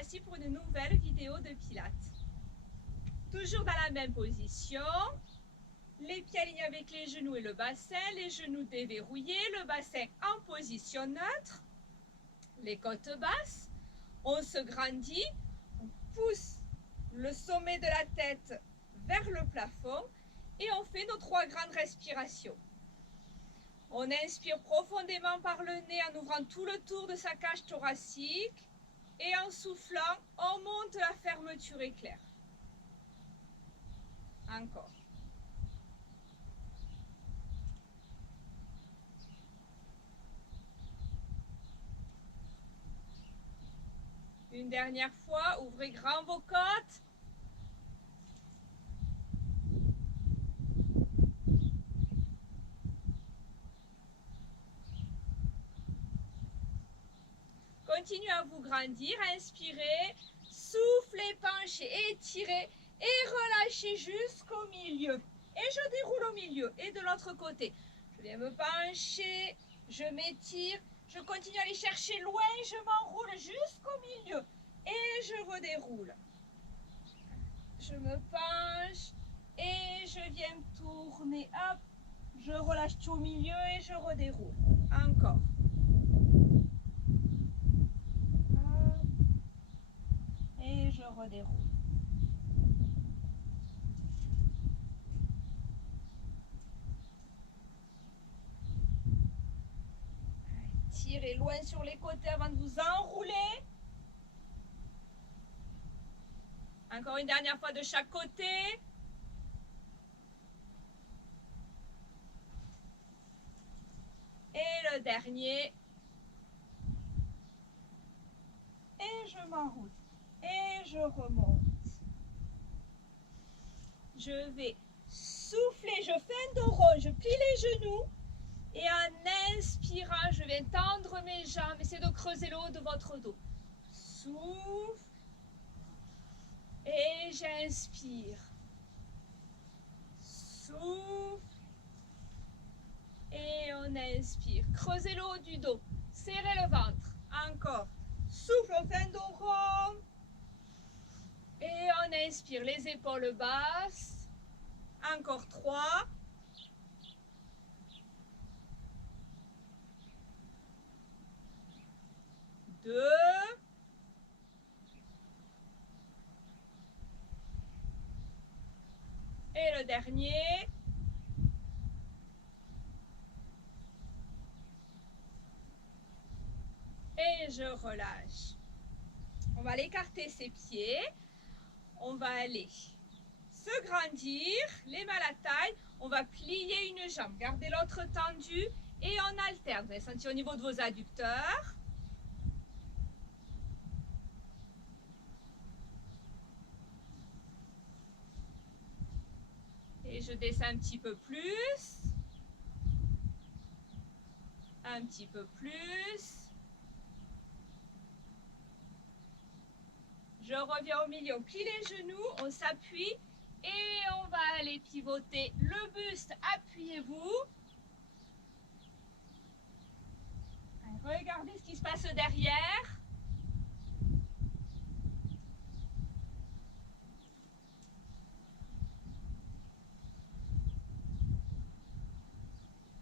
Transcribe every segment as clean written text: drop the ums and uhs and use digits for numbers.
voici pour une nouvelle vidéo de Pilates. Toujours dans la même position, les pieds alignés avec les genoux et le bassin, les genoux déverrouillés, le bassin en position neutre, les côtes basses, on se grandit, on pousse le sommet de la tête vers le plafond et on fait nos 3 grandes respirations. On inspire profondément par le nez en ouvrant tout le tour de sa cage thoracique et en soufflant, on monte la fermeture éclair. Encore. Une dernière fois, ouvrez grand vos côtes. Continuez à vous grandir, inspirez, soufflez, penchez, étirez et relâchez jusqu'au milieu. Et je déroule au milieu et de l'autre côté. Je viens me pencher, je m'étire, je continue à aller chercher loin, je m'enroule jusqu'au milieu et je redéroule. Je me penche et je viens tourner, hop, je relâche tout au milieu et je redéroule. Encore. Et je redéroule. Tirez loin sur les côtés avant de vous enrouler. Encore une dernière fois de chaque côté. Et le dernier. Et je m'enroule. Et je remonte. Je vais souffler, je fais un dos rond, je plie les genoux. Et en inspirant, je viens tendre mes jambes. Essayez de creuser le haut de votre dos. Souffle. Et j'inspire. Souffle. Et on inspire. Creusez le haut du dos. Serrez le ventre. Encore. Souffle, on fait un dos rond. Et on inspire. Les épaules basses. Encore 3. 2. Et le dernier. Et je relâche. On va aller écarter ses pieds. On va aller se grandir, les mains à la taille. On va plier une jambe. Gardez l'autre tendue et on alterne. Vous allez sentir au niveau de vos adducteurs. Et je descends un petit peu plus. Un petit peu plus. Je reviens au milieu, on plie les genoux, on s'appuie et on va aller pivoter le buste. Appuyez-vous. Regardez ce qui se passe derrière.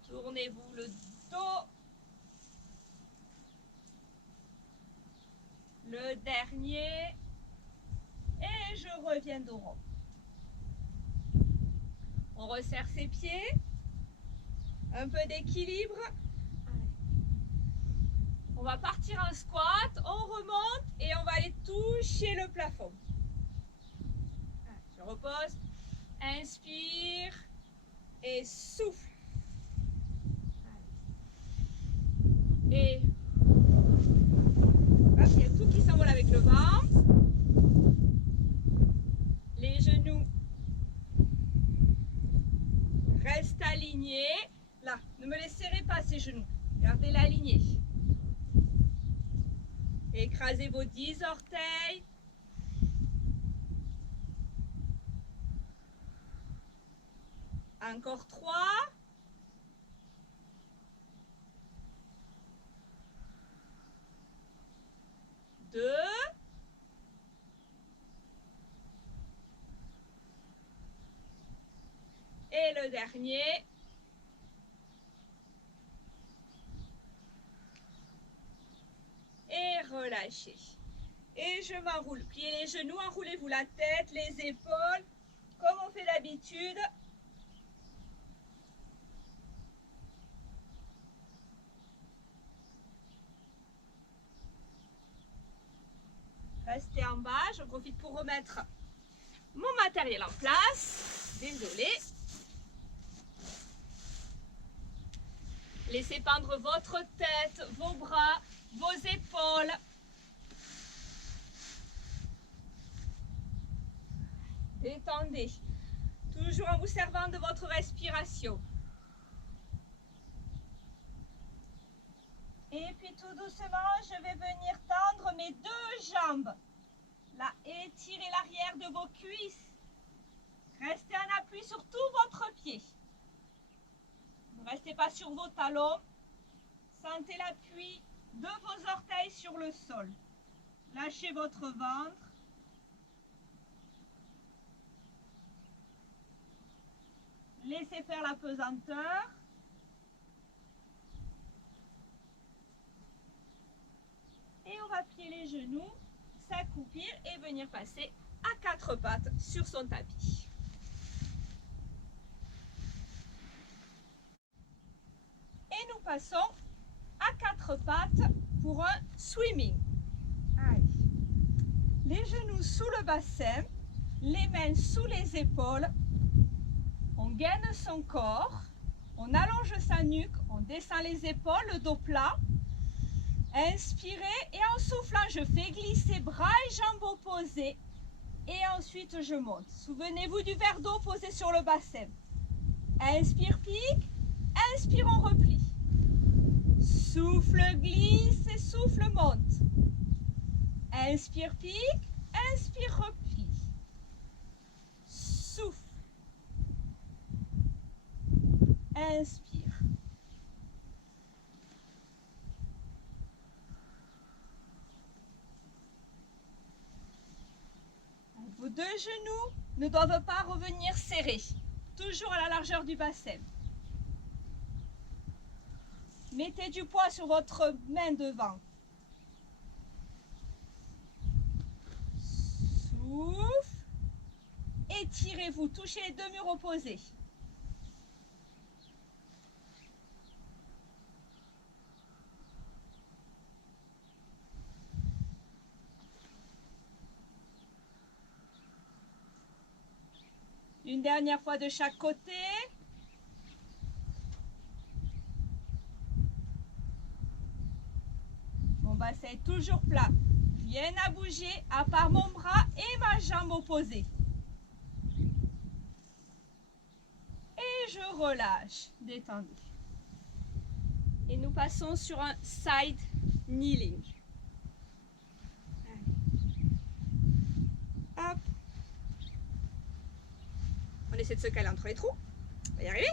Tournez-vous le dos. Le dernier. Et je reviens dos rond. On resserre ses pieds. Un peu d'équilibre. On va partir en squat. On remonte et on va aller toucher le plafond. Je repose. Inspire. Et souffle. Et hop, il y a tout qui s'envole avec le vent. Les genoux restent alignés. Là, ne me les serrez pas ces genoux. Gardez-les alignés. Écrasez vos 10 orteils. Encore 3. 2. le dernier. Et relâchez. Et je m'enroule. Pliez les genoux, enroulez-vous la tête, les épaules, comme on fait d'habitude. Restez en bas, je profite pour remettre mon matériel en place. Désolée. Laissez pendre votre tête, vos bras, vos épaules. Détendez, toujours en vous servant de votre respiration. Et puis tout doucement, je vais venir tendre mes deux jambes. Là, étirez l'arrière de vos cuisses. Restez en appui sur tout votre pied. Ne restez pas sur vos talons. Sentez l'appui de vos orteils sur le sol. Lâchez votre ventre. Laissez faire la pesanteur. Et on va plier les genoux, s'accroupir et venir passer à quatre pattes sur son tapis. Et nous passons à quatre pattes pour un swimming. Allez. Les genoux sous le bassin, les mains sous les épaules. On gaine son corps, on allonge sa nuque, on descend les épaules, le dos plat. Inspirez et en soufflant, je fais glisser bras et jambes opposés. Et ensuite, je monte. Souvenez-vous du verre d'eau posé sur le bassin. Inspire, pique. Inspire, on replie. Souffle, glisse et souffle, monte. Inspire, pique. Inspire, replie. Souffle. Inspire. Vos deux genoux ne doivent pas revenir serrés, toujours à la largeur du bassin. Mettez du poids sur votre main devant. Souffle. Étirez-vous, touchez les deux murs opposés. Une dernière fois de chaque côté. Mon bassin est toujours plat. Rien à bouger à part mon bras et ma jambe opposée. Et je relâche, détendu. Et nous passons sur un side kneeling. Hop. On essaie de se caler entre les trous. On va y arriver.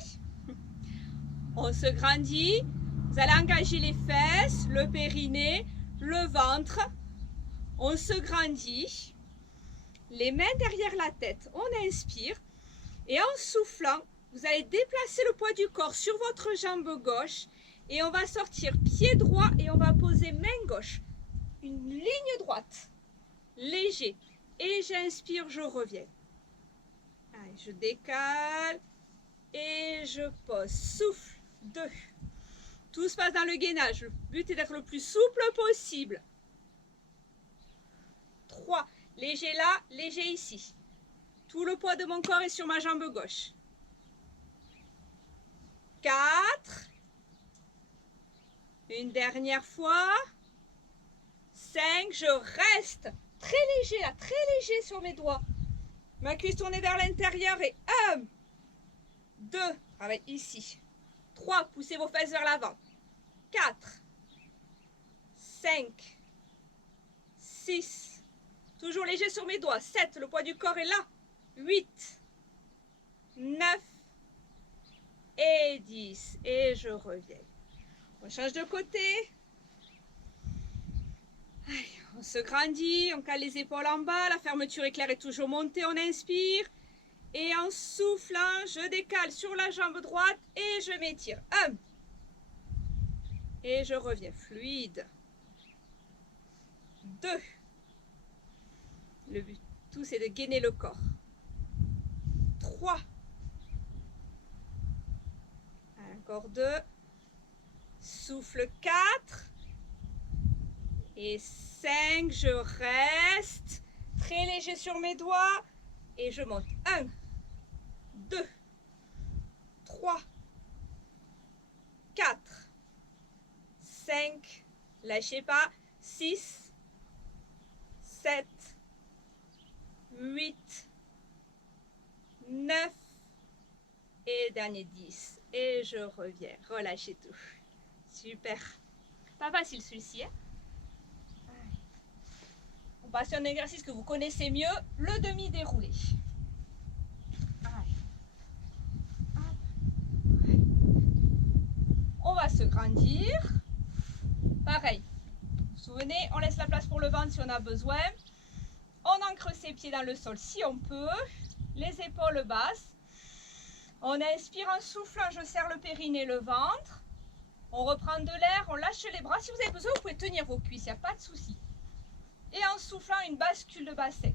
On se grandit. Vous allez engager les fesses, le périnée, le ventre. On se grandit. Les mains derrière la tête. On inspire. Et en soufflant, vous allez déplacer le poids du corps sur votre jambe gauche. Et on va sortir pied droit et on va poser main gauche. Une ligne droite. Léger. Et j'inspire, je reviens. Allez, je décale et je pose. Souffle. 2. Tout se passe dans le gainage. Le but est d'être le plus souple possible. 3. Léger là, léger ici. Tout le poids de mon corps est sur ma jambe gauche. 4. Une dernière fois. 5. Je reste très léger là, très léger sur mes doigts. Ma cuisse tournée vers l'intérieur et 1, 2, travaille ici. 3, poussez vos fesses vers l'avant. 4, 5, 6, toujours léger sur mes doigts. 7, le poids du corps est là. 8, 9 et 10. Et je reviens. On change de côté. Allez, on se grandit, on cale les épaules en bas, la fermeture éclair est toujours montée, on inspire. Et en soufflant, je décale sur la jambe droite et je m'étire. 1. Et je reviens fluide. 2. Le but, tout, c'est de gainer le corps. 3. Encore 2. Souffle 4. Et 5. Je reste. Très léger sur mes doigts. Et je monte. 1, 2, 3, 4, 5. Lâchez pas. 6, 7, 8, 9. Et dernier 10. Et je reviens. Relâchez tout. Super. Pas facile celui-ci. Hein? On passe à un exercice que vous connaissez mieux, le demi-déroulé. On va se grandir. Pareil. Vous vous souvenez, on laisse la place pour le ventre si on a besoin. On ancre ses pieds dans le sol si on peut. Les épaules basses. On inspire en soufflant, je serre le périnée et le ventre. On reprend de l'air, on lâche les bras. Si vous avez besoin, vous pouvez tenir vos cuisses, il n'y a pas de souci. Et en soufflant, une bascule de bassin.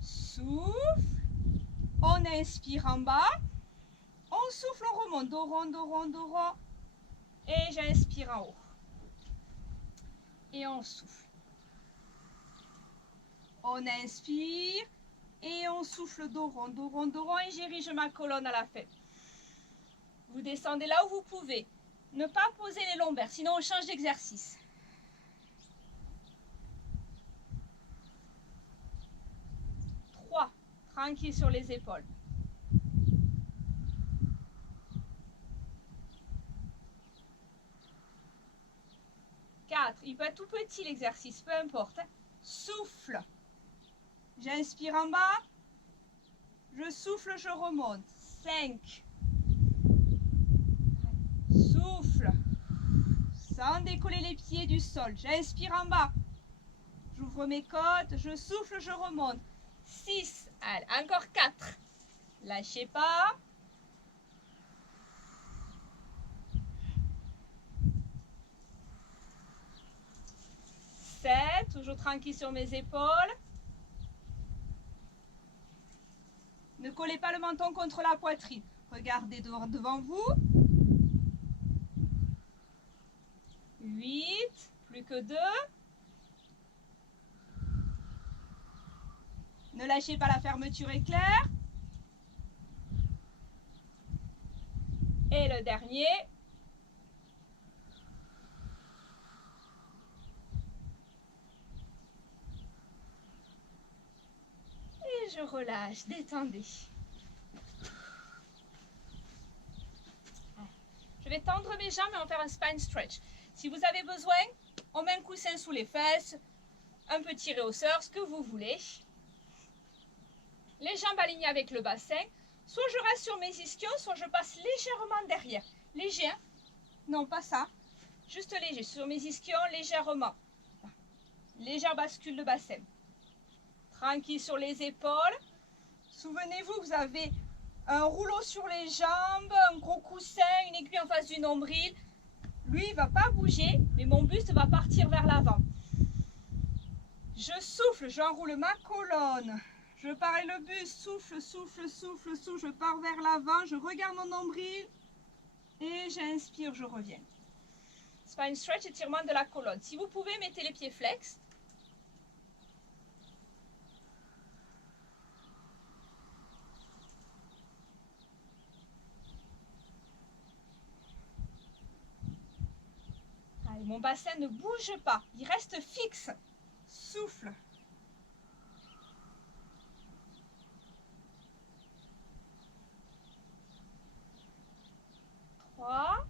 Souffle. On inspire en bas. On souffle, on remonte. Dos rond, dos rond, dos rond. Et j'inspire en haut. Et on souffle. On inspire. Et on souffle dos rond, dos rond, dos rond. Et j'érige ma colonne à la fin. Vous descendez là où vous pouvez. Ne pas poser les lombaires, sinon on change d'exercice. 3. Tranquille sur les épaules. 4. Il peut être tout petit l'exercice, peu importe. Souffle. J'inspire en bas. Je souffle, je remonte. 5. Souffle. Sans décoller les pieds du sol. J'inspire en bas. J'ouvre mes côtes. Je souffle, je remonte. 6. Allez, encore 4. Lâchez pas. 7. Toujours tranquille sur mes épaules. Ne collez pas le menton contre la poitrine. Regardez devant vous. 8. Plus que 2. Ne lâchez pas, la fermeture éclair. Et le dernier. Et je relâche, détendez. Je vais tendre mes jambes et on va faire un spine stretch. Si vous avez besoin, on met un coussin sous les fesses, un petit réhausseur, ce que vous voulez. Les jambes alignées avec le bassin. Soit je reste sur mes ischions, soit je passe légèrement derrière. Léger, hein? Non, pas ça. Juste léger, sur mes ischions, légèrement. Légère bascule de bassin. Tranquille sur les épaules. Souvenez-vous, vous avez un rouleau sur les jambes, un gros coussin, une aiguille en face du nombril. Lui, il ne va pas bouger, mais mon buste va partir vers l'avant. Je souffle, j'enroule ma colonne. Je pars et le buste, souffle, souffle, souffle, souffle. Je pars vers l'avant, je regarde mon nombril. Et j'inspire, je reviens. Spine stretch, étirement de la colonne. Si vous pouvez, mettez les pieds flex. Allez, mon bassin ne bouge pas, il reste fixe. Souffle. 3.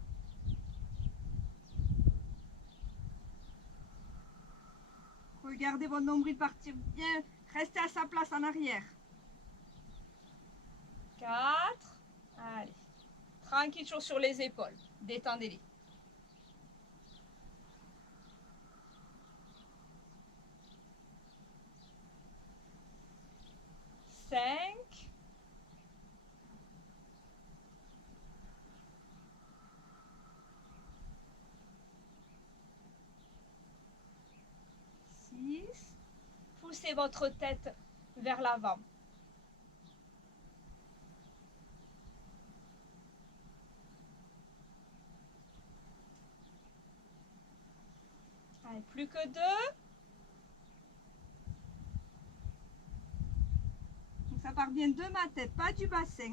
Regardez votre nombril partir bien, restez à sa place en arrière. 4. Allez. Tranquille, toujours sur les épaules. Détendez-les. 5. poussez votre tête vers l'avant. Allez, plus que 2. Donc ça part bien de ma tête, pas du bassin.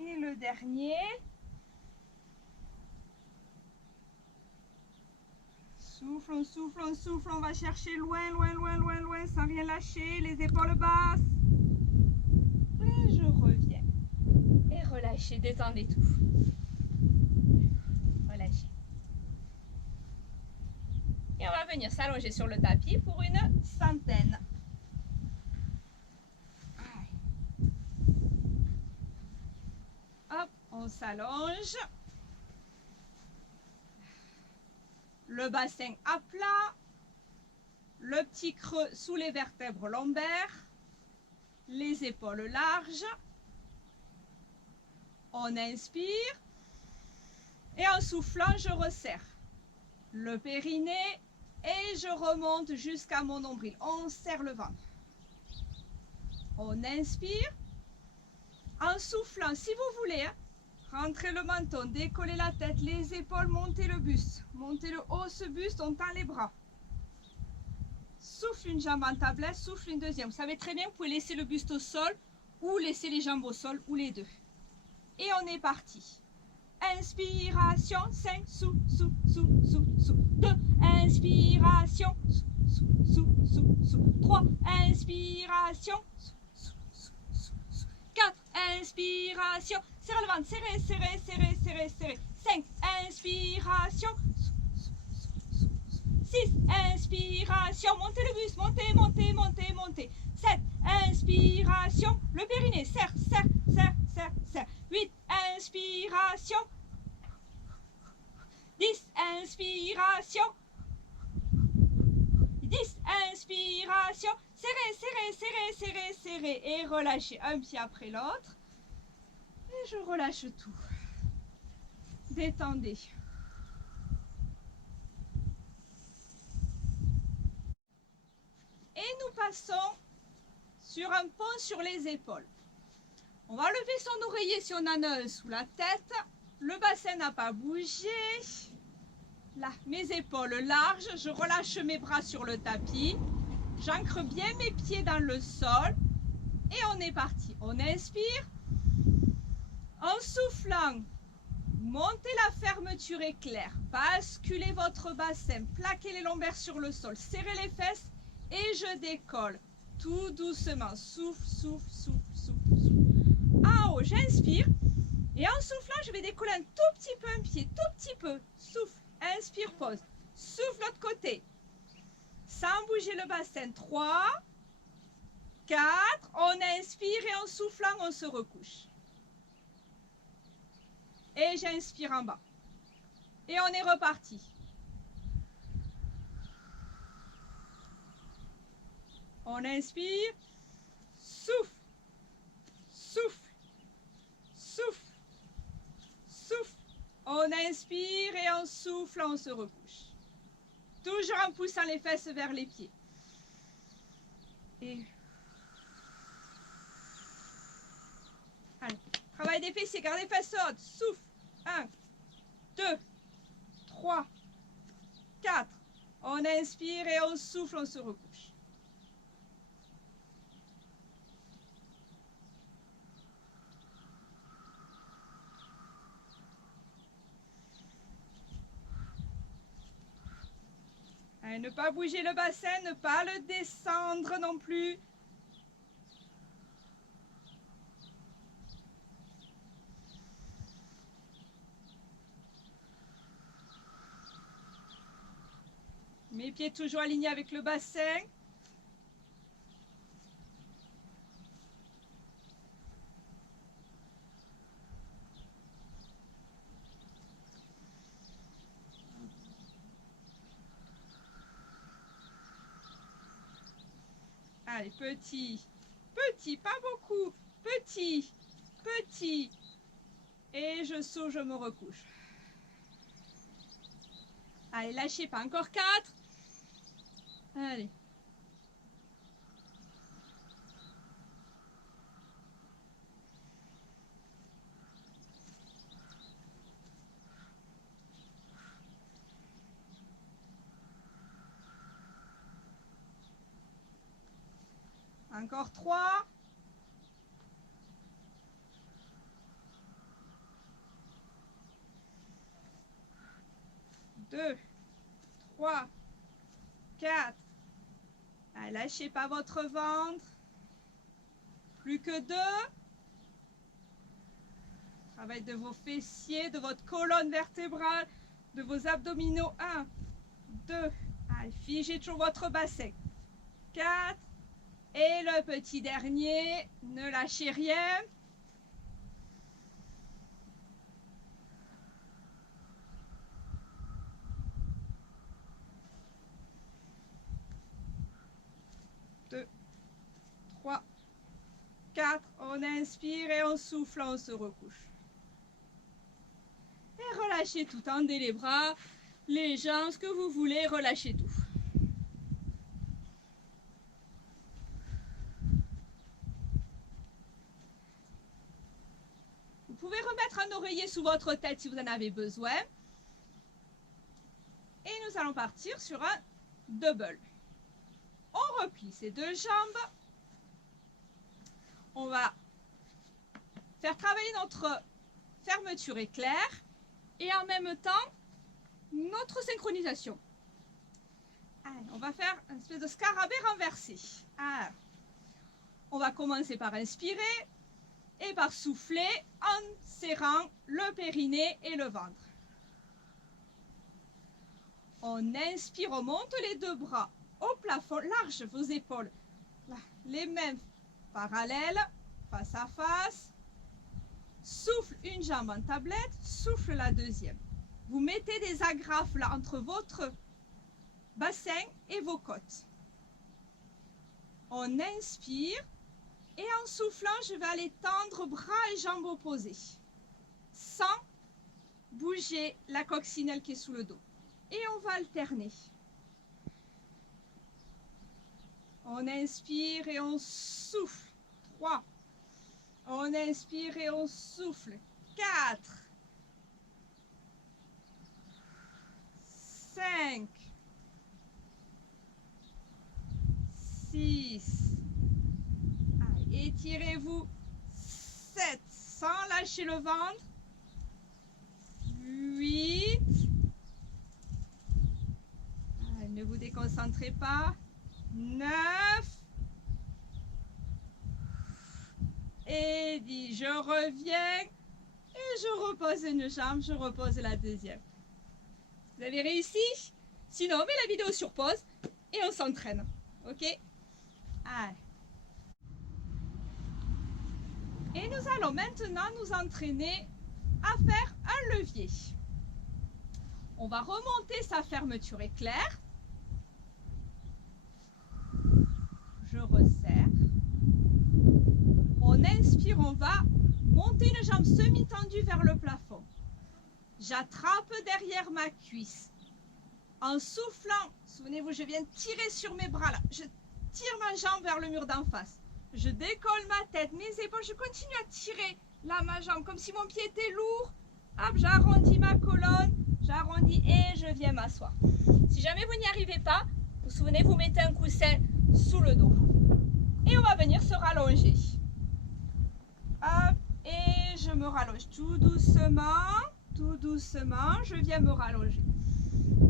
Et le dernier. Souffle, on souffle, on souffle, on va chercher loin, loin, loin, loin, loin, sans rien lâcher, les épaules basses. Et je reviens. Et relâchez, détendez tout. Relâchez. Et on va venir s'allonger sur le tapis pour une centaine. Hop, on s'allonge. Le bassin à plat. Le petit creux sous les vertèbres lombaires. Les épaules larges. On inspire. Et en soufflant, je resserre le périnée et je remonte jusqu'à mon nombril. On serre le ventre. On inspire. En soufflant, si vous voulez, rentrez le menton, décollez la tête, les épaules, montez le buste. Montez le haut, ce buste, on tend les bras. Souffle une jambe en tablette, souffle une deuxième. Vous savez très bien, vous pouvez laisser le buste au sol ou laisser les jambes au sol ou les deux. Et on est parti. Inspiration, 5, sous, 2, inspiration, sous, 3, inspiration, 4, inspiration, serrez le ventre, serrez, serrez, serrez, serrez, serrez, 5, inspiration, 6, inspiration, montez le buste, montez, montez, montez, montez, 7, inspiration, le périnée, serre, serre, serre, serre, serre, 8, inspiration, 10, inspiration, 10, inspiration, serrez, serrez, serrez, serrez, serrez, et relâchez un pied après l'autre, et je relâche tout, détendez. Et nous passons sur un pont sur les épaules. On va lever son oreiller si on en a un sous la tête. Le bassin n'a pas bougé. Là, mes épaules larges. Je relâche mes bras sur le tapis. J'ancre bien mes pieds dans le sol. Et on est parti. On inspire. En soufflant, montez la fermeture éclair. Basculez votre bassin. Plaquez les lombaires sur le sol. Serrez les fesses. Et je décolle. Tout doucement. Souffle, souffle, souffle, souffle, souffle. En haut, j'inspire. Et en soufflant, je vais décoller un tout petit peu un pied, tout petit peu. Souffle, inspire, pose. Souffle l'autre côté. Sans bouger le bassin. 3, 4. On inspire et en soufflant, on se recouche. Et j'inspire en bas. Et on est reparti. On inspire. Souffle, souffle, souffle. Souffle, on inspire et on souffle, on se recouche. Toujours en poussant les fesses vers les pieds. Et allez, travail des fessiers, gardez les fesses hautes. Souffle, 1, 2, 3, 4. On inspire et on souffle, on se recouche. Allez, ne pas bouger le bassin, ne pas le descendre non plus. Mes pieds toujours alignés avec le bassin. Allez, petit, petit, pas beaucoup, petit, petit. Et je saute, je me recouche. Allez, lâchez pas, encore 4. Allez. Encore 3. 2, 3, 4. Allez, lâchez pas votre ventre. Plus que 2. Travail de vos fessiers, de votre colonne vertébrale, de vos abdominaux. 1, 2. Allez, figez toujours votre bassin. 4. Et le petit dernier, ne lâchez rien. Deux, 3, 4. On inspire et on souffle, on se recouche. Et relâchez tout, tendez les bras, les jambes, ce que vous voulez, relâchez tout. Vous pouvez remettre un oreiller sous votre tête si vous en avez besoin. Et nous allons partir sur un double. On replie ces deux jambes. On va faire travailler notre fermeture éclair et en même temps notre synchronisation. Allez, on va faire une espèce de scarabée renversé. Alors, on va commencer par inspirer et par souffler en serrant le périnée et le ventre. On inspire, on monte les deux bras au plafond, large vos épaules. Là, les mains parallèles, face à face. Souffle une jambe en tablette, souffle la deuxième. Vous mettez des agrafes là entre votre bassin et vos côtes. On inspire et en soufflant, je vais aller tendre bras et jambes opposés sans bouger la coccinelle qui est sous le dos. Et on va alterner. On inspire et on souffle. 3. On inspire et on souffle. 4. 5. 6. Étirez-vous. 7. Sans lâcher le ventre. 8. Ne vous déconcentrez pas. 9. Et 10. Je reviens. Et je repose une jambe. Je repose la deuxième. Vous avez réussi? Sinon, on met la vidéo sur pause et on s'entraîne. Ok? Allez. Et nous allons maintenant nous entraîner à faire un levier. On va remonter sa fermeture éclair. Je resserre. On inspire, on va monter une jambe semi-tendue vers le plafond. J'attrape derrière ma cuisse. En soufflant, souvenez-vous, je viens tirer sur mes bras là. Je tire ma jambe vers le mur d'en face. Je décolle ma tête, mes épaules, je continue à tirer là ma jambe comme si mon pied était lourd. Hop, j'arrondis ma colonne, j'arrondis et je viens m'asseoir. Si jamais vous n'y arrivez pas, vous vous souvenez, vous mettez un coussin sous le dos. Et on va venir se rallonger. Hop, et je me rallonge tout doucement, je viens me rallonger.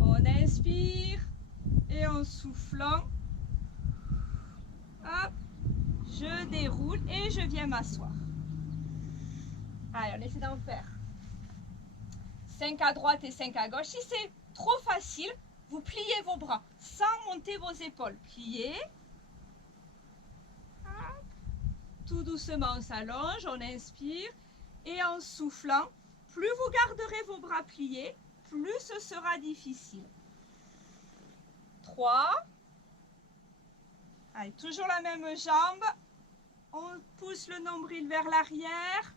On inspire et en soufflant, hop, je déroule et je viens m'asseoir. Allez, on essaie d'en faire 5 à droite et 5 à gauche. Si c'est trop facile, vous pliez vos bras sans monter vos épaules. Pliez. Hop. Tout doucement, on s'allonge, on inspire. Et en soufflant, plus vous garderez vos bras pliés, plus ce sera difficile. 3. Allez, toujours la même jambe. On pousse le nombril vers l'arrière.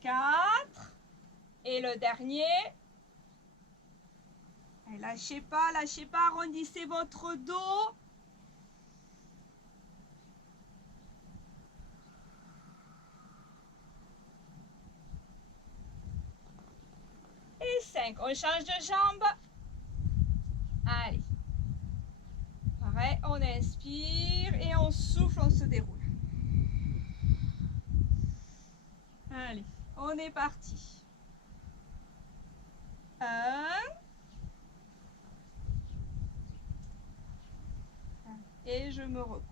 4. Et le dernier. Et lâchez pas, arrondissez votre dos. Et 5, on change de jambe. Allez. Pareil, on inspire et on souffle, on se déroule. Allez, on est parti. 1. Et je me recouche.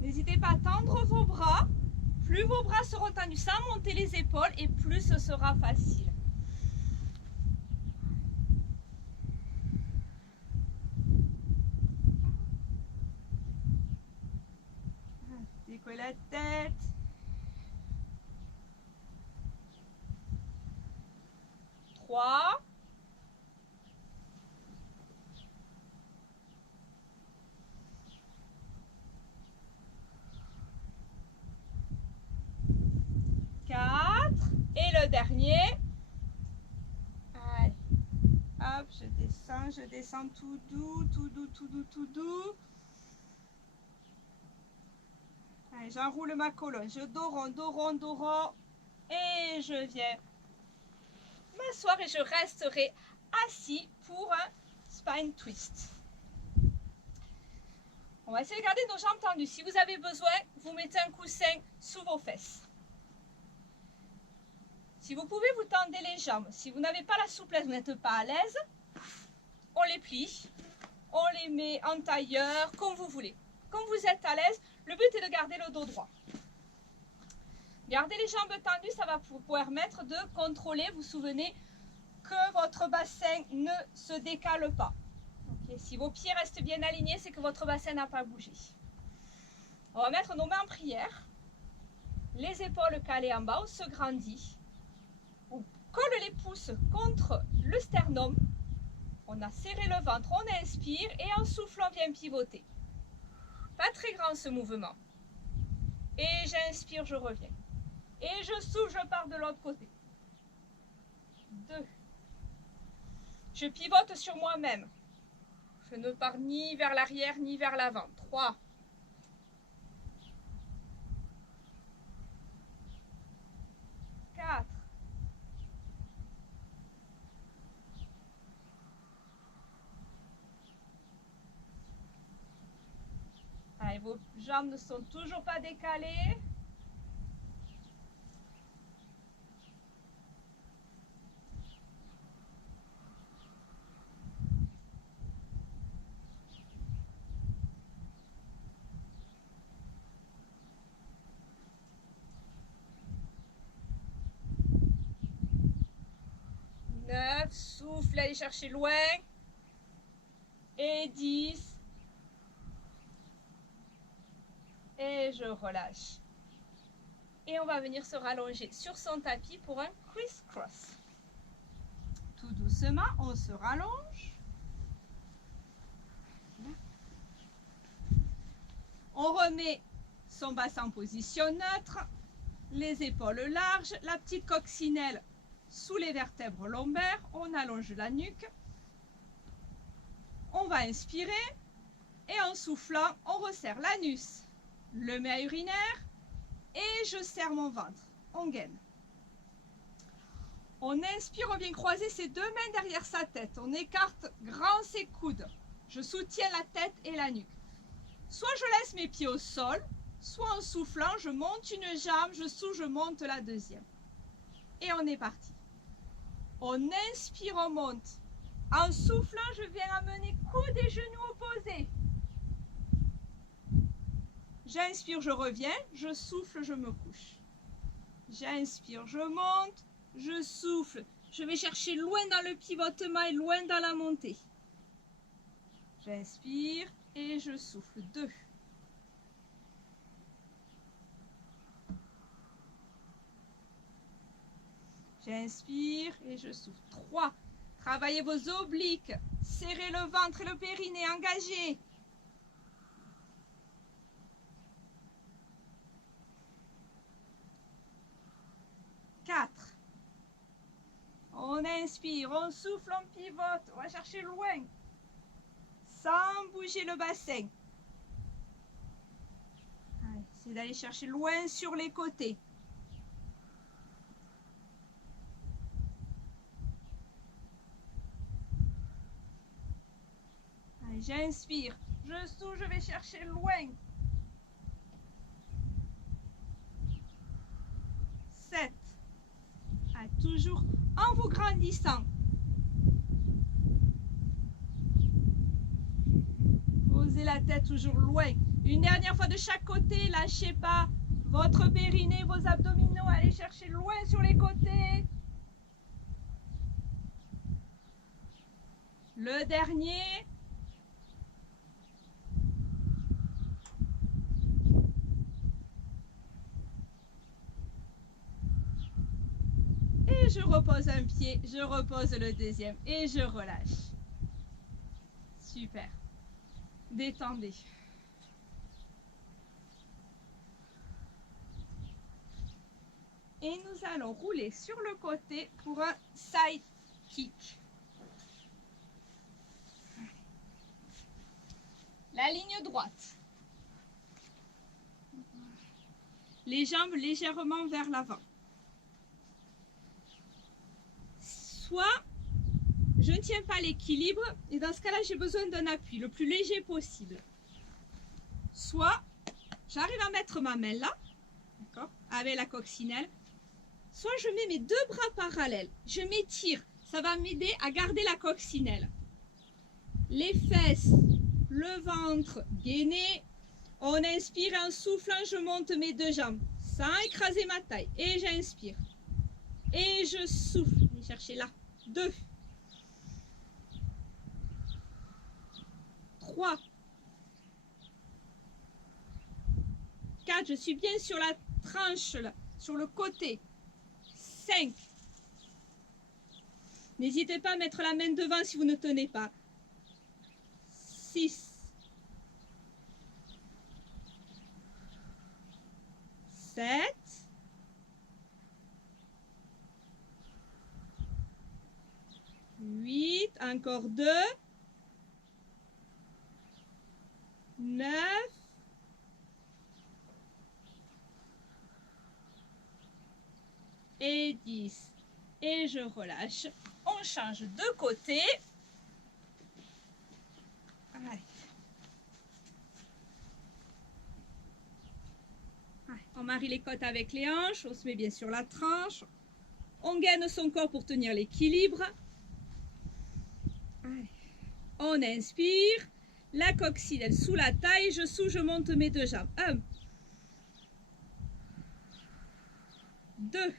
N'hésitez pas à tendre vos bras. Plus vos bras seront tendus sans monter les épaules et plus ce sera facile. Décollez la tête. 3. 4. Et le dernier. Allez. Hop, je descends tout doux, tout doux, tout doux, tout doux. Allez, j'enroule ma colonne, je dos rond, dos rond, dos rond. Et je viens m'asseoir et je resterai assis pour un spine twist. On va essayer de garder nos jambes tendues. Si vous avez besoin, vous mettez un coussin sous vos fesses. Si vous pouvez, vous tendez les jambes. Si vous n'avez pas la souplesse, vous n'êtes pas à l'aise, on les plie, on les met en tailleur, comme vous voulez. Comme vous êtes à l'aise, le but est de garder le dos droit. Gardez les jambes tendues, ça va vous permettre de contrôler, vous vous souvenez, que votre bassin ne se décale pas. Okay. Si vos pieds restent bien alignés, c'est que votre bassin n'a pas bougé. On va mettre nos mains en prière. Les épaules calées en bas, on se grandit. On colle les pouces contre le sternum. On a serré le ventre, on inspire et en soufflant, on vient pivoter. Pas très grand ce mouvement. Et j'inspire, je reviens. Et je souffle, je pars de l'autre côté. 2. Je pivote sur moi-même. Je ne pars ni vers l'arrière ni vers l'avant. 3. 4. 5. Vos jambes ne sont toujours pas décalées. 9, souffle, allez chercher loin. Et 10. Et je relâche. Et on va venir se rallonger sur son tapis pour un criss-cross. Tout doucement, on se rallonge. On remet son bassin en position neutre, les épaules larges, la petite coccinelle sous les vertèbres lombaires, on allonge la nuque. On va inspirer et en soufflant, on resserre l'anus, le méa urinaire et je serre mon ventre. On gaine. On inspire, on vient croiser ses deux mains derrière sa tête. On écarte grand ses coudes. Je soutiens la tête et la nuque. Soit je laisse mes pieds au sol, soit en soufflant, je monte une jambe, je souffle, je monte la deuxième. Et on est parti. On inspire, on monte. En soufflant, je viens amener coudes et genoux opposés. J'inspire, je reviens, je souffle, je me couche. J'inspire, je monte, je souffle. Je vais chercher loin dans le pivotement et loin dans la montée. J'inspire et je souffle. 2. J'inspire et je souffle. 3. Travaillez vos obliques. Serrez le ventre et le périnée. Engagez. On inspire, on souffle, on pivote. On va chercher loin. Sans bouger le bassin. Essayez d'aller chercher loin sur les côtés. Allez, j'inspire. Je souffle, je vais chercher loin. 7. Toujours en vous grandissant. Posez la tête toujours loin. Une dernière fois de chaque côté, lâchez pas votre périnée, vos abdominaux. Allez chercher loin sur les côtés. Le dernier. Et je repose un pied, je repose le deuxième et je relâche. Super. Détendez. Et nous allons rouler sur le côté pour un side kick. La ligne droite. Les jambes légèrement vers l'avant. Soit je ne tiens pas l'équilibre et dans ce cas-là, j'ai besoin d'un appui le plus léger possible. Soit j'arrive à mettre ma main là, d'accord, avec la coccinelle. Soit je mets mes deux bras parallèles, je m'étire, ça va m'aider à garder la coccinelle. Les fesses, le ventre, gainé. On inspire en soufflant, je monte mes deux jambes sans écraser ma taille. Et j'inspire. Et je souffle. Allez chercher là. 2. 3. 4. Je suis bien sur la tranche, là, sur le côté. 5. N'hésitez pas à mettre la main devant si vous ne tenez pas. 6. 7. 8. Encore 2. 9. Et 10. Et je relâche. On change de côté. Allez. On marie les côtes avec les hanches, on se met bien sur la tranche. On gaine son corps pour tenir l'équilibre. On inspire. La coccinelle sous la taille. Je souffle, je monte mes deux jambes. 1. 2.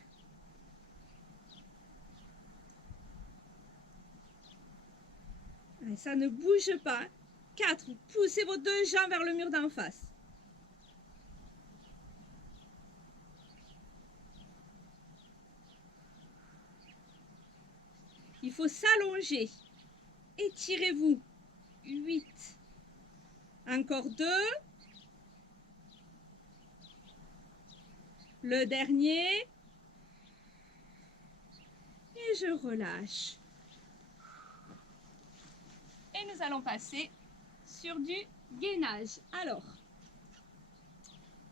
3. Ça ne bouge pas. 4. Vous poussez vos deux jambes vers le mur d'en face. Il faut s'allonger. Étirez-vous. 8. Encore 2. Le dernier. Et je relâche. Et nous allons passer sur du gainage. Alors,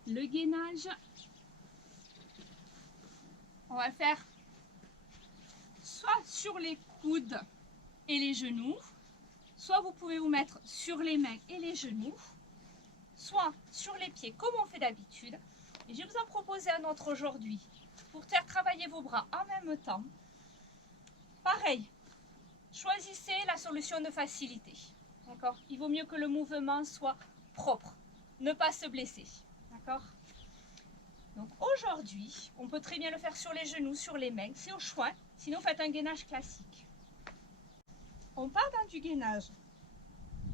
le gainage, on va faire soit sur les coudes et les genoux, soit vous pouvez vous mettre sur les mains et les genoux, soit sur les pieds comme on fait d'habitude. Et je vais vous en proposer un autre aujourd'hui pour faire travailler vos bras en même temps. Pareil, choisissez la solution de facilité. D'accord ? Il vaut mieux que le mouvement soit propre, ne pas se blesser. D'accord ? Donc aujourd'hui, on peut très bien le faire sur les genoux, sur les mains, c'est au choix. Sinon, faites un gainage classique. On part dans du gainage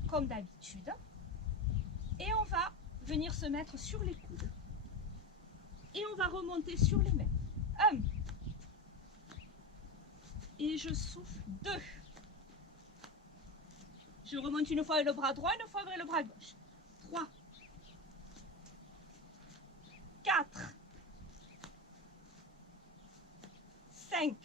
comme d'habitude et on va venir se mettre sur les coudes et on va remonter sur les mains. 1 et je souffle. 2. Je remonte une fois avec le bras droit, une fois avec le bras gauche. 3. 4. 5.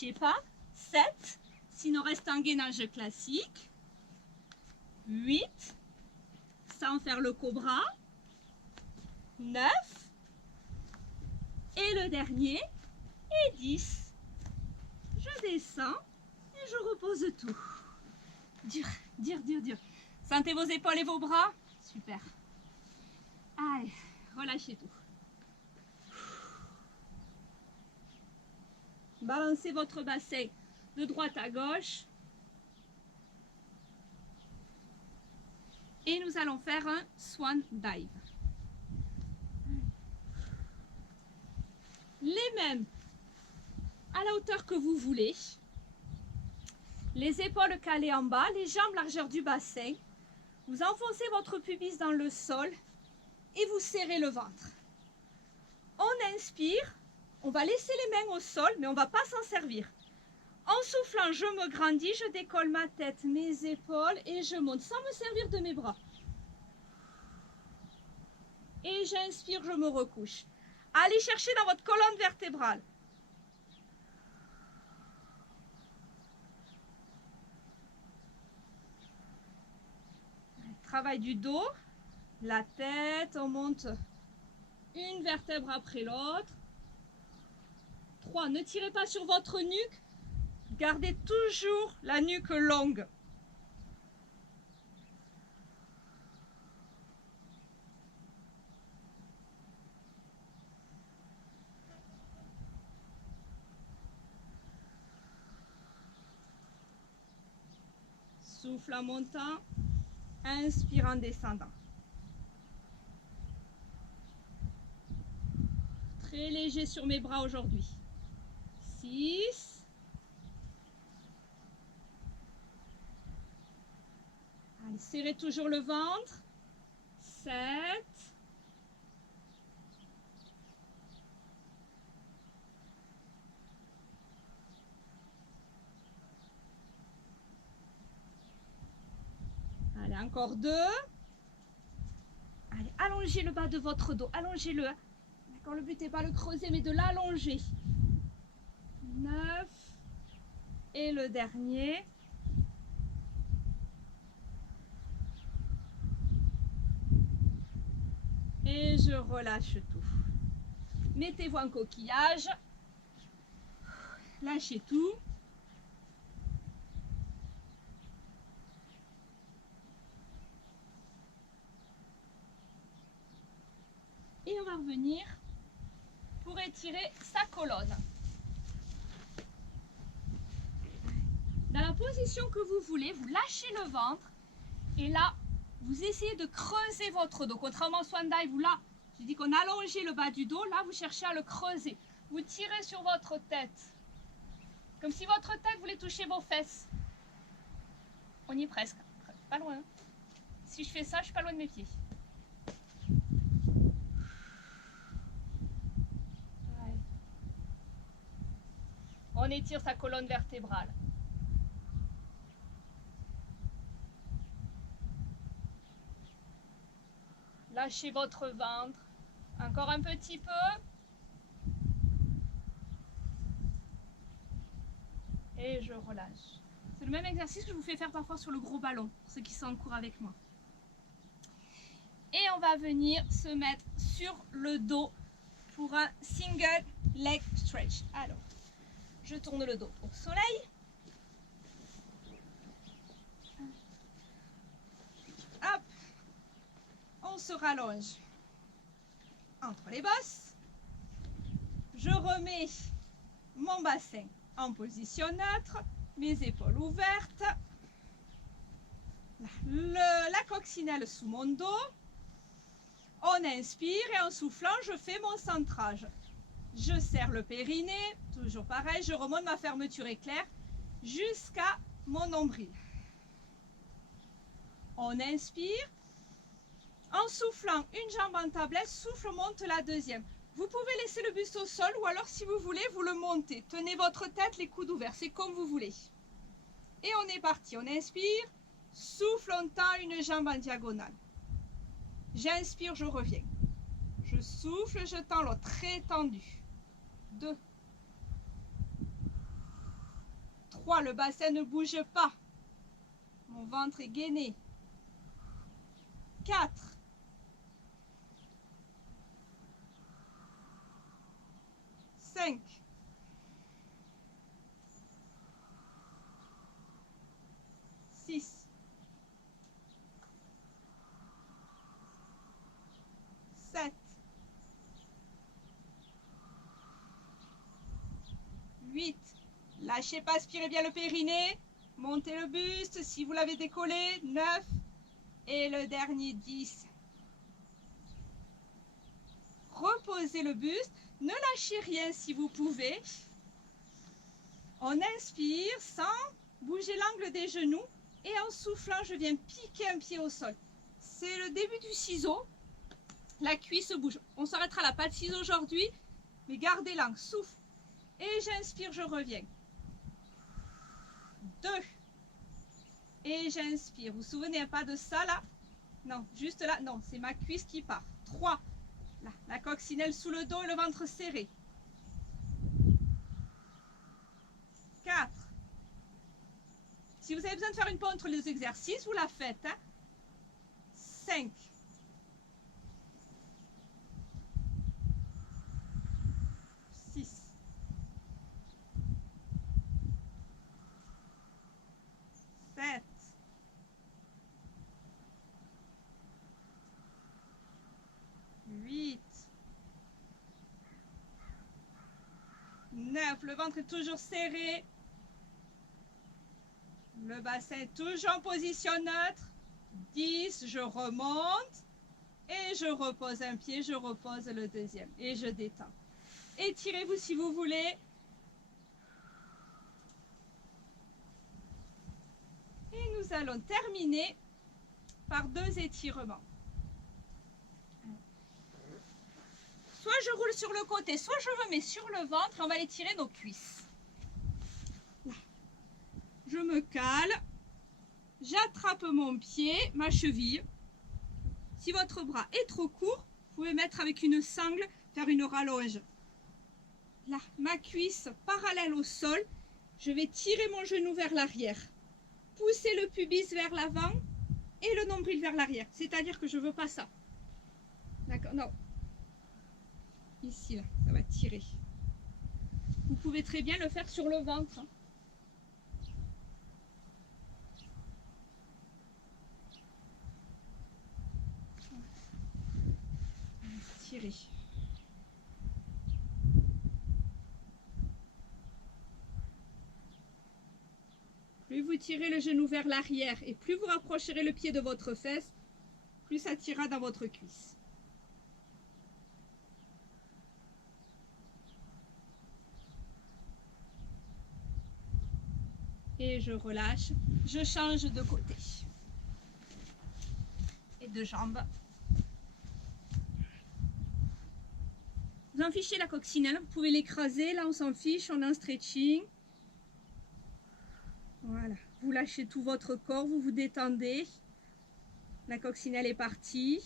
lâchez pas. 7. Sinon, reste en gainage classique. 8. Sans faire le cobra. 9. Et le dernier. Et 10. Je descends et je repose tout. Dur, dur, dur, dur. Sentez vos épaules et vos bras. Super. Allez, relâchez tout. Balancez votre bassin de droite à gauche. Et nous allons faire un swan dive. Les mêmes à la hauteur que vous voulez. Les épaules calées en bas, les jambes largeur du bassin. Vous enfoncez votre pubis dans le sol et vous serrez le ventre. On inspire, on va laisser les mains au sol, mais on ne va pas s'en servir. En soufflant, je me grandis, je décolle ma tête, mes épaules et je monte sans me servir de mes bras. Et j'inspire, je me recouche. Allez chercher dans votre colonne vertébrale. Travail du dos, la tête, on monte une vertèbre après l'autre. 3. Ne tirez pas sur votre nuque. Gardez toujours la nuque longue. Souffle en montant, inspire en descendant. Très léger sur mes bras aujourd'hui. 6. Allez, serrez toujours le ventre. 7. Allez, encore 2. Allez, allongez le bas de votre dos. Allongez-le. D'accord, le but n'est pas de le creuser, mais de l'allonger. 9. Et le dernier. Et je relâche tout. Mettez-vous en coquillage. Lâchez tout. Et on va revenir pour étirer sa colonne. Dans la position que vous voulez, vous lâchez le ventre. Et là, vous essayez de creuser votre dos. Contrairement au swan dive où là, je dis qu'on allongeait le bas du dos. Là, vous cherchez à le creuser. Vous tirez sur votre tête. Comme si votre tête voulait toucher vos fesses. On y est presque. Pas loin. Si je fais ça, je suis pas loin de mes pieds. Ouais. On étire sa colonne vertébrale. Lâchez votre ventre. Encore un petit peu. Et je relâche. C'est le même exercice que je vous fais faire parfois sur le gros ballon, pour ceux qui sont en cours avec moi. Et on va venir se mettre sur le dos pour un single leg stretch. Alors, je tourne le dos au soleil. Hop, on se rallonge entre les bosses. Je remets mon bassin en position neutre, mes épaules ouvertes, la coccinelle sous mon dos. On inspire et en soufflant, je fais mon centrage. Je serre le périnée, toujours pareil, je remonte ma fermeture éclair jusqu'à mon nombril. On inspire. En soufflant, une jambe en tablette, souffle, monte la deuxième. Vous pouvez laisser le buste au sol ou alors si vous voulez, vous le montez. Tenez votre tête, les coudes ouverts, c'est comme vous voulez. Et on est parti, on inspire, souffle, on tend une jambe en diagonale. J'inspire, je reviens. Je souffle, je tends l'autre, très tendu. 2. 3, le bassin ne bouge pas. Mon ventre est gainé. 4. 5. 6. 7. 8. Lâchez pas, aspirez bien le périnée. Montez le buste si vous l'avez décollé. 9. Et le dernier 10. Reposez le buste. Ne lâchez rien si vous pouvez. On inspire sans bouger l'angle des genoux. Et en soufflant, je viens piquer un pied au sol. C'est le début du ciseau. La cuisse bouge. On s'arrêtera là, pas de ciseaux aujourd'hui. Mais gardez l'angle. Souffle. Et j'inspire, je reviens. 2. Et j'inspire. Vous vous souvenez pas de ça là? Non, juste là. Non, c'est ma cuisse qui part. 3. Là, la coccinelle sous le dos et le ventre serré. 4. Si vous avez besoin de faire une pause entre les exercices, vous la faites. Hein? 5. 6. 7. 8. 9. Le ventre est toujours serré. Le bassin est toujours en position neutre. 10. Je remonte. Et je repose un pied. Je repose le deuxième. Et je détends. Étirez-vous si vous voulez. Et nous allons terminer par 2 étirements. Soit je roule sur le côté, soit je me mets sur le ventre et on va étirer nos cuisses. Là. Je me cale, j'attrape mon pied, ma cheville. Si votre bras est trop court, vous pouvez mettre avec une sangle, faire une rallonge. Là, ma cuisse parallèle au sol, je vais tirer mon genou vers l'arrière. Pousser le pubis vers l'avant et le nombril vers l'arrière. C'est-à-dire que je ne veux pas ça. D'accord? Non. Ici, là, ça va tirer. Vous pouvez très bien le faire sur le ventre. Hein. Tirer. Plus vous tirez le genou vers l'arrière et plus vous rapprocherez le pied de votre fesse, plus ça tirera dans votre cuisse. Et je relâche, je change de côté. Et de jambe. Vous en fichez la coccinelle, vous pouvez l'écraser, là on s'en fiche, on est en stretching. Voilà, vous lâchez tout votre corps, vous vous détendez. La coccinelle est partie.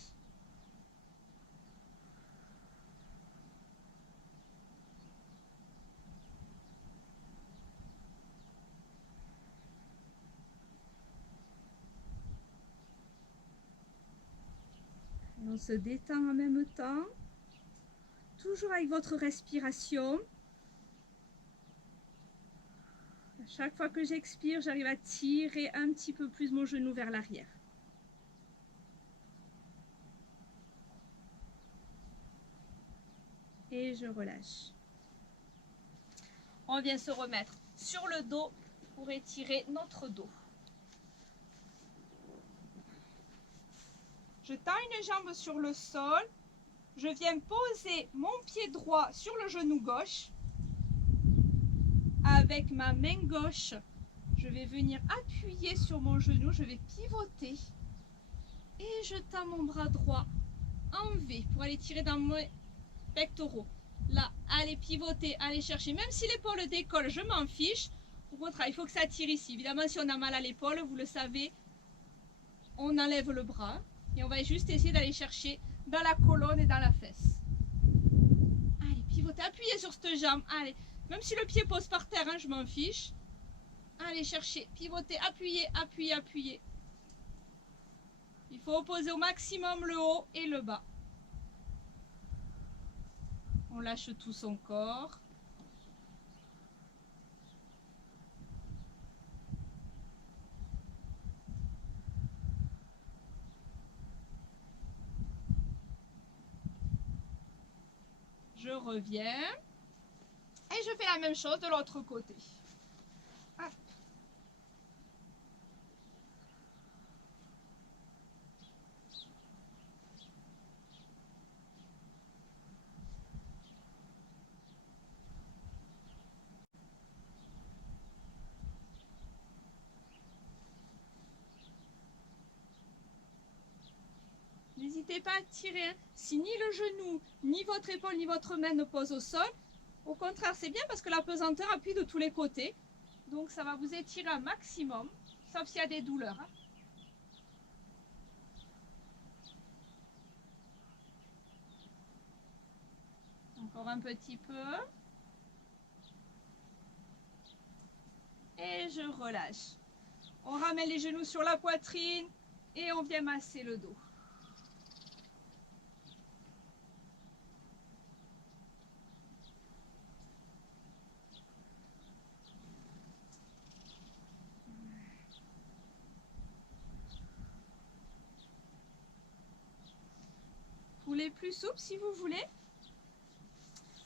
On se détend en même temps, toujours avec votre respiration. À chaque fois que j'expire, j'arrive à tirer un petit peu plus mon genou vers l'arrière. Et je relâche. On vient se remettre sur le dos pour étirer notre dos. Je tends une jambe sur le sol. Je viens poser mon pied droit sur le genou gauche. Avec ma main gauche, je vais venir appuyer sur mon genou. Je vais pivoter. Et je tends mon bras droit en V pour aller tirer dans mes pectoraux. Là, allez pivoter, allez chercher. Même si l'épaule décolle, je m'en fiche. Au contraire, il faut que ça tire ici. Évidemment, si on a mal à l'épaule, vous le savez, on enlève le bras. Et on va juste essayer d'aller chercher dans la colonne et dans la fesse. Allez, pivotez, appuyez sur cette jambe. Allez, même si le pied pose par terre, hein, je m'en fiche. Allez chercher, pivoter, appuyer, appuyer, appuyer. Il faut opposer au maximum le haut et le bas. On lâche tout son corps. Je reviens. Et je fais la même chose de l'autre côté. Hop. N'hésitez pas à tirer. Hein. Si ni le genou, ni votre épaule, ni votre main ne pose au sol, au contraire, c'est bien parce que la pesanteur appuie de tous les côtés. Donc ça va vous étirer un maximum, sauf s'il y a des douleurs. Hein. Encore un petit peu. Et je relâche. On ramène les genoux sur la poitrine et on vient masser le dos. Pour les plus souples, si vous voulez,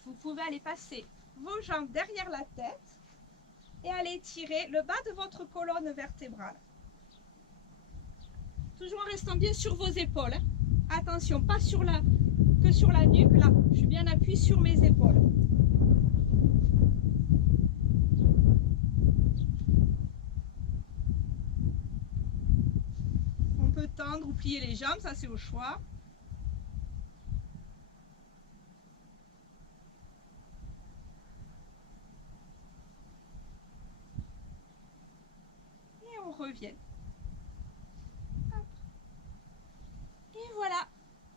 vous pouvez aller passer vos jambes derrière la tête et aller tirer le bas de votre colonne vertébrale. Toujours en restant bien sur vos épaules. Hein. Attention, pas que sur la nuque. Là, je suis bien appuyée sur mes épaules. On peut tendre ou plier les jambes, ça c'est au choix. Et on revient. Hop. Et voilà,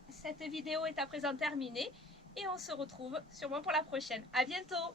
cette vidéo est à présent terminée et on se retrouve sûrement pour la prochaine. À bientôt!